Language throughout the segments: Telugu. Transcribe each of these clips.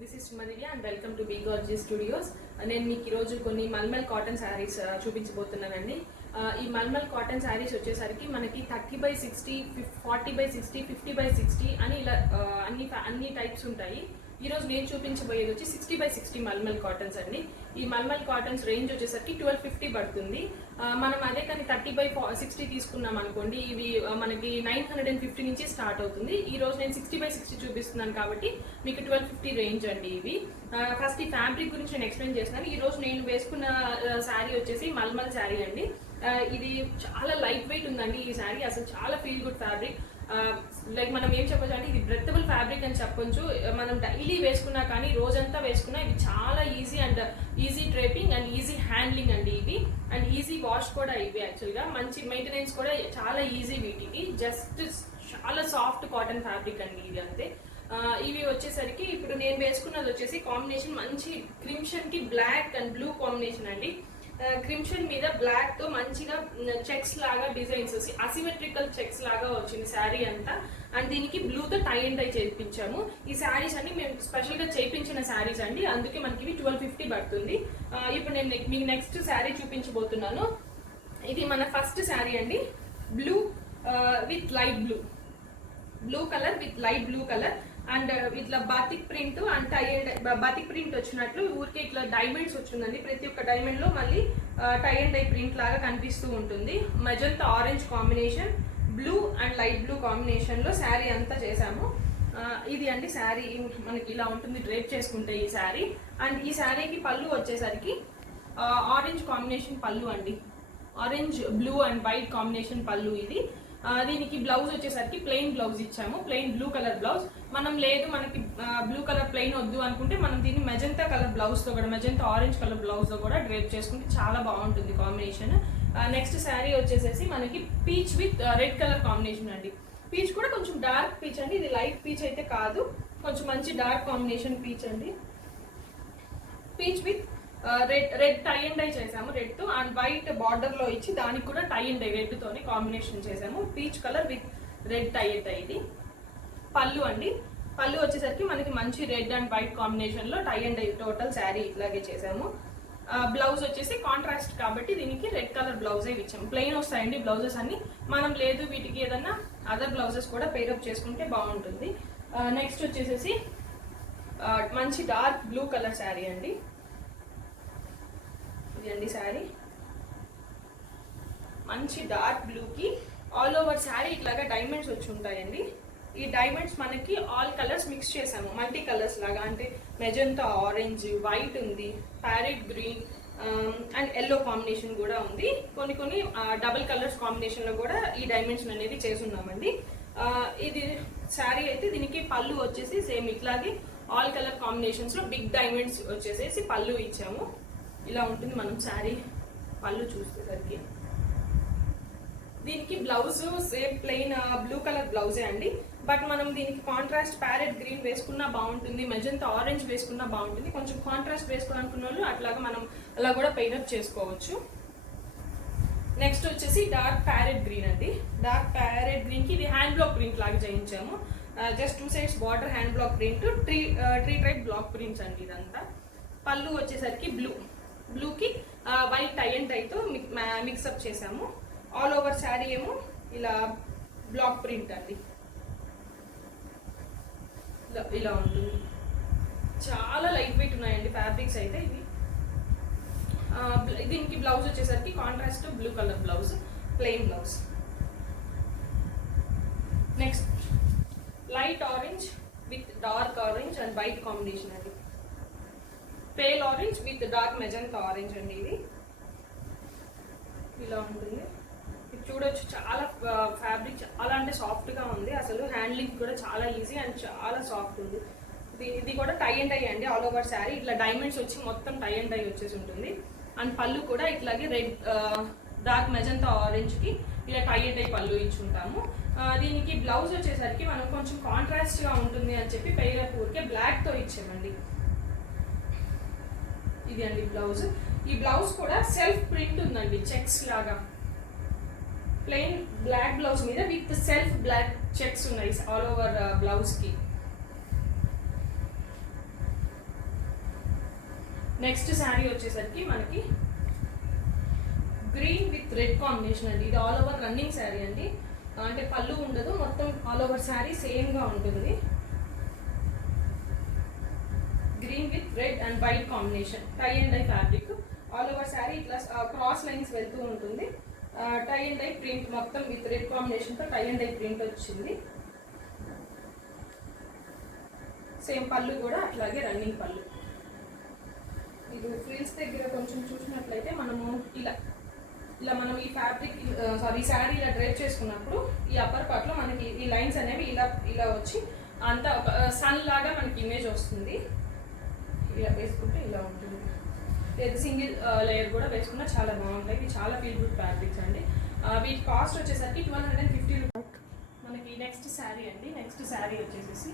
This is Sumadivya and welcome to be gorgeous studios. నేను మీకు ఈరోజు కొన్ని మల్మల్ కాటన్ శారీస్ చూపించబోతున్నానండి. ఈ మల్మల్ కాటన్ శారీస్ వచ్చేసరికి మనకి 30/60, 40/60, 50/60 అని ఇలా అన్ని టైప్స్ ఉంటాయి. ఈరోజు నేను చూపించబోయేది వచ్చి 60/60 మల్మల్ కాటన్స్ అండి. ఈ మల్మల్ కాటన్స్ రేంజ్ వచ్చేసరికి 1250 పడుతుంది. మనం అదే కానీ 30/60 తీసుకున్నాం అనుకోండి, ఇవి మనకి 950 నుంచి స్టార్ట్ అవుతుంది. ఈ రోజు నేను 60/60 చూపిస్తున్నాను కాబట్టి మీకు 1250 రేంజ్ అండి. ఇవి ఫస్ట్ ఈ ఫ్యాబ్రిక్ గురించి నేను ఎక్స్ప్లెయిన్ చేస్తున్నాను. ఈ రోజు నేను వేసుకున్న శారీ వచ్చేసి మల్మల్ శారీ అండి. ఇది చాలా లైట్ వెయిట్ ఉందండి. ఈ శారీ అసలు చాలా ఫీల్ గుడ్ ఫ్యాబ్రిక్. లైక్ మనం ఏం చెప్పొచ్చు అంటే ఇది బ్రెత్తబుల్ ఫ్యాబ్రిక్ అని చెప్పొచ్చు. మనం డైలీ వేసుకున్నా కానీ రోజంతా వేసుకున్నా ఇది చాలా easy draping and easy handling అండి ఇవి. అండ్ ఈజీ వాష్ కూడా ఇవి. యాక్చువల్గా మంచి మెయింటెనెన్స్ కూడా చాలా ఈజీ వీటికి. జస్ట్ చాలా సాఫ్ట్ కాటన్ ఫ్యాబ్రిక్ అండి ఇది అంతే. ఇవి వచ్చేసరికి ఇప్పుడు నేను వేసుకున్నది వచ్చేసి కాంబినేషన్ మంచి క్రిమ్షన్ కి బ్లాక్ అండ్ బ్లూ కాంబినేషన్ అండి. క్రిమ్షన్ మీద బ్లాక్ తో మంచిగా చెక్స్ లాగా డిజైన్స్ అసిమెట్రికల్ చెక్స్ లాగా వచ్చింది శారీ అంతా. అండ్ దీనికి బ్లూతో టై అండ్ టై చేయించాము. ఈ శారీస్ అన్ని మేము స్పెషల్ గా చేయించిన శారీస్ అండి, అందుకే మనకి ఇవి 1250 పడుతుంది. ఇప్పుడు నేను మీకు నెక్స్ట్ శారీ చూపించబోతున్నాను. ఇది మన ఫస్ట్ శారీ అండి. Blue with light blue colour with light blue colour and ఇట్లా batik print and tie and batik print వచ్చినట్లు ఊరికే ఇట్లా డైమండ్స్ వచ్చిందండి. ప్రతి ఒక్క డైమండ్ లో మళ్ళీ టై అండ్ టై ప్రింట్ లాగా కనిపిస్తూ ఉంటుంది. Magenta orange combination, blue and light blue combination లో శారీ అంతా చేసాము. ఇది అండి శారీ మనకి ఇలా ఉంటుంది డ్రేప్ చేసుకుంటే ఈ శారీ. అండ్ ఈ శారీకి పళ్ళు వచ్చేసరికి ఆరెంజ్ కాంబినేషన్ పళ్ళు అండి. Orange blue and white combination పళ్ళు ఇది. దీనికి బ్లౌజ్ వచ్చేసరికి ప్లెయిన్ బ్లౌజ్ ఇచ్చాము, ప్లెయిన్ బ్లూ కలర్ బ్లౌజ్. మనం లేదు మనకి బ్లూ కలర్ ప్లెయిన్ వద్దు అనుకుంటే మనం దీన్ని మెజంతా కలర్ బ్లౌజ్ తో కూడా, మెజంతా ఆరెంజ్ కలర్ బ్లౌజ్ తో కూడా డ్రేప్ చేసుకుంటే చాలా బాగుంటుంది కాంబినేషన్. నెక్స్ట్ శారీ వచ్చేసేసి మనకి peach with red colour combination అండి. పీచ్ కూడా కొంచెం డార్క్ పీచ్ అండి, ఇది లైట్ పీచ్ అయితే కాదు, కొంచెం మంచి డార్క్ కాంబినేషన్ పీచ్ అండి. Peach with red tie and dye చేసాము, రెడ్ తో అండ్ వైట్ బార్డర్ లో ఇచ్చి దానికి కూడా టై అండ్ డై రెడ్ తోని కాంబినేషన్ చేసాము. Peach colour with red tie and dye. ఇది పళ్ళు అండి. పళ్ళు వచ్చేసరికి మనకి మంచి రెడ్ అండ్ వైట్ కాంబినేషన్ లో tie and dye total sari ఇట్లాగే చేసాము. బ్లౌజ్ వచ్చేసి కాంట్రాస్ట్ కాబట్టి దీనికి రెడ్ కలర్ బ్లౌజే ఇచ్చాము. ప్లెయిన్ వస్తాయండి బ్లౌజెస్ అన్ని. మనం లేదు వీటికి ఏదన్నా అదర్ బ్లౌజెస్ కూడా పేరప్ చేసుకుంటే బాగుంటుంది. నెక్స్ట్ వచ్చేసేసి మంచి డార్క్ బ్లూ కలర్ శారీ అండి. ఇది అండి శారీ మంచి డార్క్ బ్లూ కి ఆల్ ఓవర్ శారీ ఇట్లాగా డైమండ్స్ వచ్చి ఉంటాయండి. ఈ డైమండ్స్ మనకి ఆల్ కలర్స్ మిక్స్ చేసాము, మల్టీ కలర్స్ లాగా. అంటే మెజంతా ఆరెంజ్, వైట్ ఉంది, parrot green and yellow combination కూడా ఉంది. కొన్ని డబుల్ కలర్స్ కాంబినేషన్ లో కూడా ఈ డైమండ్స్ అనేది చేసున్నామండి. ఇది శారీ అయితే దీనికి పళ్ళు వచ్చేసి సేమ్ ఇట్లాగే ఆల్ కలర్ కాంబినేషన్స్ లో బిగ్ డైమండ్స్ వచ్చేసేసి పళ్ళు ఇచ్చాము. ఇలా ఉంటుంది మనం శారీ పళ్ళు చూసేసరికి. దీనికి blouse same plain blue colour బ్లౌజే అండి. బట్ మనం దీనికి కాంట్రాస్ట్ ప్యారెట్ గ్రీన్ వేసుకున్నా బాగుంటుంది, మెజంతా ఆరెంజ్ వేసుకున్నా బాగుంటుంది. కొంచెం కాంట్రాస్ట్ వేసుకోవాలనుకున్న వాళ్ళు అట్లాగా మనం అలా కూడా పెయినప్ చేసుకోవచ్చు. నెక్స్ట్ వచ్చేసి డార్క్ ప్యారెట్ గ్రీన్ అండి. డార్క్ ప్యారెట్ గ్రీన్ కి ఇది హ్యాండ్ బ్లాక్ ప్రింట్ లాగా చేయించాము. Just 2 sides border hand block print, tree type block prints అండి ఇదంతా. పళ్ళు వచ్చేసరికి బ్లూకి వైట్ టై అండ్ టైతో మిక్సప్ చేసాము. ఆల్ ఓవర్ శారీ ఏమో ఇలా బ్లాక్ ప్రింట్ అండి. ఇలా ఉంటుంది. చాలా లైట్ వెయిట్ ఉన్నాయండి ఫ్యాబ్రిక్స్ అయితే ఇవి. దీనికి బ్లౌజ్ వచ్చేసరికి contrast blue colour blouse, plain blouse. Next light orange with dark orange and white combination అండి. Pale orange with dark magenta orange అండి. ఇది ఇలా ఉంటుంది. ఇది చూడొచ్చు చాలా ఫ్యాబ్రిక్ చాలా అంటే సాఫ్ట్ గా ఉంది. అసలు హ్యాండ్లింగ్ కూడా చాలా ఈజీ అండ్ చాలా సాఫ్ట్ ఉంది. ఇది కూడా టై అండ్ డై అండి. ఆల్ ఓవర్ శారీ ఇట్లా డైమండ్స్ వచ్చి మొత్తం టై అండ్ డై వచ్చేసి ఉంటుంది. అండ్ పళ్ళు కూడా ఇట్లాగే రెడ్ డార్క్ మెజంతా ఆరెంజ్ కి ఇలా టై అండ్ డై పళ్ళు ఇచ్చుంటాము. దీనికి బ్లౌజ్ వచ్చేసరికి మనం కొంచెం కాంట్రాస్ట్ గా ఉంటుంది అని చెప్పి పెయిరప్ ఊరికే బ్లాక్ తో ఇచ్చామండి. ఇది అండి బ్లౌజ్. ఈ బ్లౌజ్ కూడా సెల్ఫ్ ప్రింట్ ఉందండి, చెక్స్ లాగా. ప్లెయిన్ బ్లాక్ బ్లౌజ్ మీద విత్ సెల్ఫ్ బ్లాక్ చెక్స్ ఉన్నాయి ఆల్ ఓవర్ బ్లౌజ్ కి. నెక్స్ట్ శారీ వచ్చేసరికి మనకి గ్రీన్ విత్ రెడ్ కాంబినేషన్ అండి. ఇది ఆల్ ఓవర్ రన్నింగ్ శారీ అండి, అంటే పళ్ళు ఉండదు, మొత్తం ఆల్ ఓవర్ శారీ సేమ్గా ఉంటుంది. Green with red and white combination, tie and dye fabric. All over sari ఇట్లా క్రాస్ లైన్స్ వెళ్తూ ఉంటుంది. టై అండ్ డై ప్రింట్ మొత్తం విత్ రెడ్ కాంబినేషన్తో టై అండ్ డై ప్రింట్ వచ్చింది. సేమ్ పళ్ళు కూడా అట్లాగే రన్నింగ్ పళ్ళు. ఇది ఫ్రిల్స్ దగ్గర కొంచెం చూసినట్లయితే మనము ఇలా ఇలా మనం ఈ ఫ్యాబ్రిక్ శారీ ఇలా డ్రైప్ చేసుకున్నప్పుడు ఈ అప్పర్ పార్ట్లో మనకి ఈ లైన్స్ అనేవి ఇలా ఇలా వచ్చి అంతా ఒక సన్ లాగా మనకి ఇమేజ్ వస్తుంది. ఇలా వేసుకుంటే ఇలా ఉంటుంది. లేదు సింగిల్ లేయర్ కూడా వేసుకున్నా చాలా బాగుంటాయి. ఇవి చాలా ఫీల్ గుడ్ ఫ్యాబ్రిక్స్ అండి. వీటి కాస్ట్ వచ్చేసరికి 1250 రూపీస్. మనకి నెక్స్ట్ శారీ అండి. నెక్స్ట్ శారీ వచ్చేసి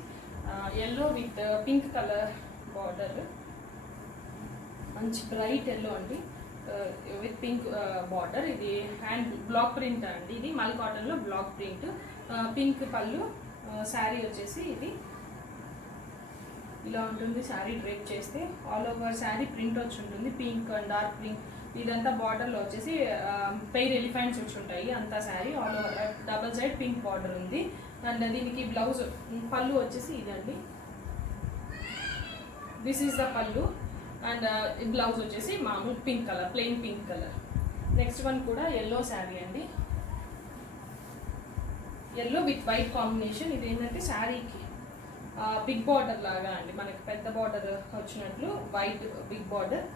yellow with pink colour border, మంచి బ్రైట్ ఎల్లో అండి విత్ పింక్ బార్డర్. ఇది హ్యాండ్ బ్లాక్ ప్రింట్ అండి. ఇది మల్ కాటన్లో బ్లాక్ ప్రింట్, పింక్ పళ్ళు. శారీ వచ్చేసి ఇది ఇలా ఉంటుంది. శారీ డ్రేప్ చేస్తే ఆల్ ఓవర్ శారీ ప్రింట్ వచ్చి ఉంటుంది, పింక్ అండ్ డార్క్ పింక్. ఇదంతా బార్డర్లో వచ్చేసి పెయిర్ ఎలిఫెంట్స్ వచ్చి ఉంటాయి అంతా. Sari all over double side pink border ఉంది. అండ్ దీనికి బ్లౌజ్ పళ్ళు వచ్చేసి ఇదండి. దిస్ ఈస్ ద పళ్ళు అండ్ బ్లౌజ్ వచ్చేసి మామూలు pink colour, plain pink colour. Next one కూడా ఎల్లో శారీ అండి, ఎల్లో విత్ వైట్ కాంబినేషన్. ఇది ఏంటంటే శారీకి బిగ్ బార్డర్ లాగా అండి, మనకి పెద్ద బార్డర్ వచ్చినట్లు వైట్ బిగ్ బార్డర్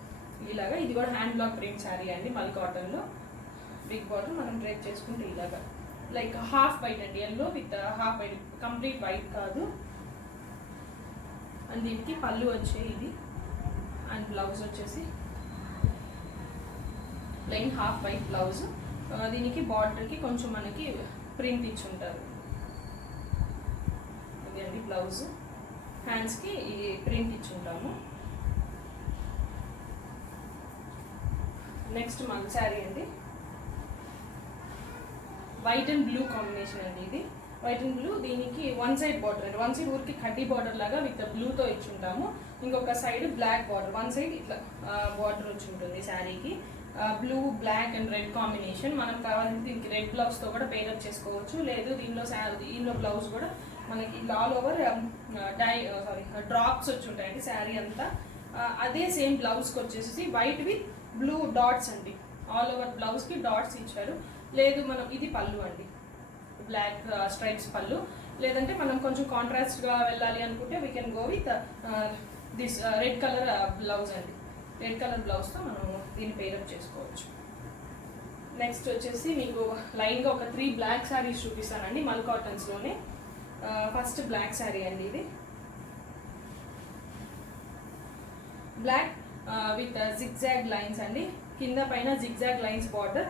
ఇలాగా. ఇది కూడా హ్యాండ్ బ్లాక్ ప్రింట్ శారీ అండి, మల్ కాటన్లో బిగ్ బార్డర్. మనం డ్రేప్ చేసుకుంటే ఇలాగా లైక్ హాఫ్ వైట్ అండి, yellow with half white, complete white కాదు. అండ్ దీనికి పళ్ళు వచ్చే ఇది అండ్ బ్లౌజ్ వచ్చేసి ప్లెయిన్ హాఫ్ వైట్ బ్లౌజ్. దీనికి బార్డర్కి కొంచెం మనకి ప్రింట్ ఇచ్చి ఉంటారు. ఇది అండి బ్లౌజ్, హ్యాండ్స్కి ఈ ప్రింట్ ఇచ్చి ఉంటాము. నెక్స్ట్ మన శారీ అండి, వైట్ అండ్ బ్లూ కాంబినేషన్ అండి. ఇది వైట్ అండ్ బ్లూ. దీనికి వన్ సైడ్ బార్డర్ అండి, వన్ సైడ్ ఊరికి కడ్డీ బార్డర్ లాగా విత్ బ్లూతో ఇచ్చి ఉంటాము. ఇంకొక side black border, one side ఇట్లా బార్డర్ వచ్చి ఉంటుంది శారీకి. Blue, black and red combination. మనం కావాలంటే దీనికి రెడ్ బ్లౌజ్తో కూడా పేరప్ చేసుకోవచ్చు. లేదు దీనిలో బ్లౌజ్ కూడా మనకి ఆల్ ఓవర్ డ్రాప్స్ వచ్చి ఉంటాయండి శారీ అంతా. అదే సేమ్ బ్లౌజ్కి వచ్చేసి వైట్ విత్ బ్లూ డాట్స్ అండి, ఆల్ ఓవర్ బ్లౌజ్కి డాట్స్ ఇచ్చారు. లేదు మనం ఇది పళ్ళు అండి, బ్లాక్ స్ట్రైప్స్ పళ్ళు. లేదంటే మనం కొంచెం కాంట్రాస్ట్గా వెళ్ళాలి అనుకుంటే we can go with this red colour blouse అండి. రెడ్ కలర్ బ్లౌజ్తో మనం దీన్ని పేరప్ చేసుకోవచ్చు. నెక్స్ట్ వచ్చేసి మీకు లైన్గా ఒక 3 బ్లాక్ శారీస్ చూపిస్తానండి మల్ కాటన్స్లోనే. ఫస్ట్ బ్లాక్ శారీ అండి, ఇది బ్లాక్ విత్ జిగ్జాగ్ లైన్స్ అండి, కింద పైన zigzag lines border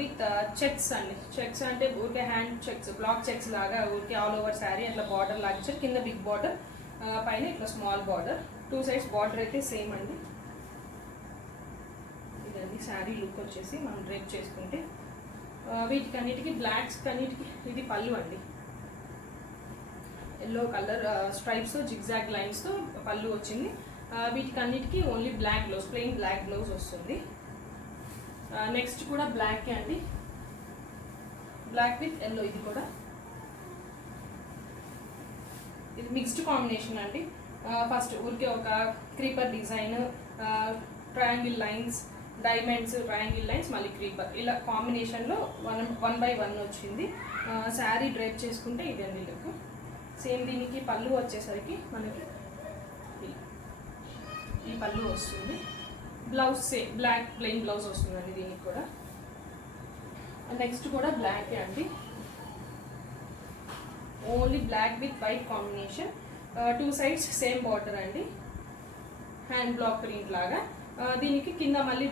with checks అండి. చెక్స్ అంటే ఊరికే హ్యాండ్ చెక్స్, బ్లాక్ చెక్స్ లాగా ఊరికే ఆల్ ఓవర్ శారీ అట్లా బార్డర్ లాగా ఇచ్చారు. కింద బిగ్ బార్డర్, పైన ఇట్లా స్మాల్ బార్డర్. 2 సైడ్స్ బార్డర్ అయితే సేమ్ అండి. ఇదండి శారీ లుక్ వచ్చేసి మనం డ్రేప్ చేసుకుంటే. వీటికన్నిటికీ బ్లాక్స్ కన్నిటికి ఇది పళ్ళు అండి, ఎల్లో కలర్ స్ట్రైప్స్ జిగ్జాగ్ లైన్స్తో పళ్ళు వచ్చింది. వీటికన్నిటికీ only black blouse, plain black blouse వస్తుంది. నెక్స్ట్ కూడా బ్లాక్ అండి, బ్లాక్ విత్ ఎల్లో. ఇది కూడా ఇది మిక్స్డ్ కాంబినేషన్ అండి. ఫస్ట్ ఊరికే ఒక creeper design, triangle lines, diamonds, triangle lines, మళ్ళీ క్రీపర్, ఇలా కాంబినేషన్లో 1 by 1 వచ్చింది. శారీ డ్రైప్ చేసుకుంటే ఇదండి లుక్. సేమ్ దీనికి పళ్ళు వచ్చేసరికి మనకి ఈ పళ్ళు వస్తుంది. Blouse same black plain blouse వస్తుందండి దీనికి కూడా. నెక్స్ట్ కూడా బ్లాకే అండి, only black with white combination. 2 sides same border అండి, హ్యాండ్ బ్లాక్ ప్రింట్ లాగా. దీనికి కింద మళ్ళీ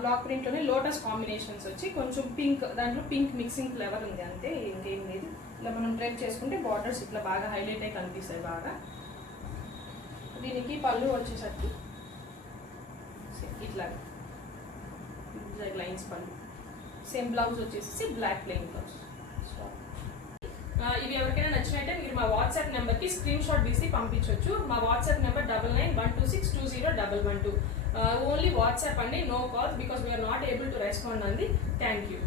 బ్లాక్ ప్రింట్లోనే లోటస్ కాంబినేషన్స్ వచ్చి కొంచెం పింక్, దాంట్లో పింక్ మిక్సింగ్ ఫ్లేవర్ ఉంది అంతే, ఇంకేం లేదు. ఇలా మనం డ్రైప్ చేసుకుంటే బార్డర్స్ ఇట్లా బాగా హైలైట్ అయి కనిపిస్తాయి బాగా. దీనికి పళ్ళు వచ్చేసరికి ఇట్లా లైన్స్ పళ్ళు. సేమ్ బ్లౌజ్ వచ్చేసి బ్లాక్ ప్లెయిన్ బ్లౌజ్. ఇవి ఎవరికైనా నచ్చినట్టే మీరు మా వాట్సాప్ నెంబర్కి స్క్రీన్ షాట్ తీసి పంపించవచ్చు. మా వాట్సాప్ నెంబర్ 9912620112. ఓన్లీ వాట్సాప్ అండి, no calls, because we're not able to respond అండి. Thank you.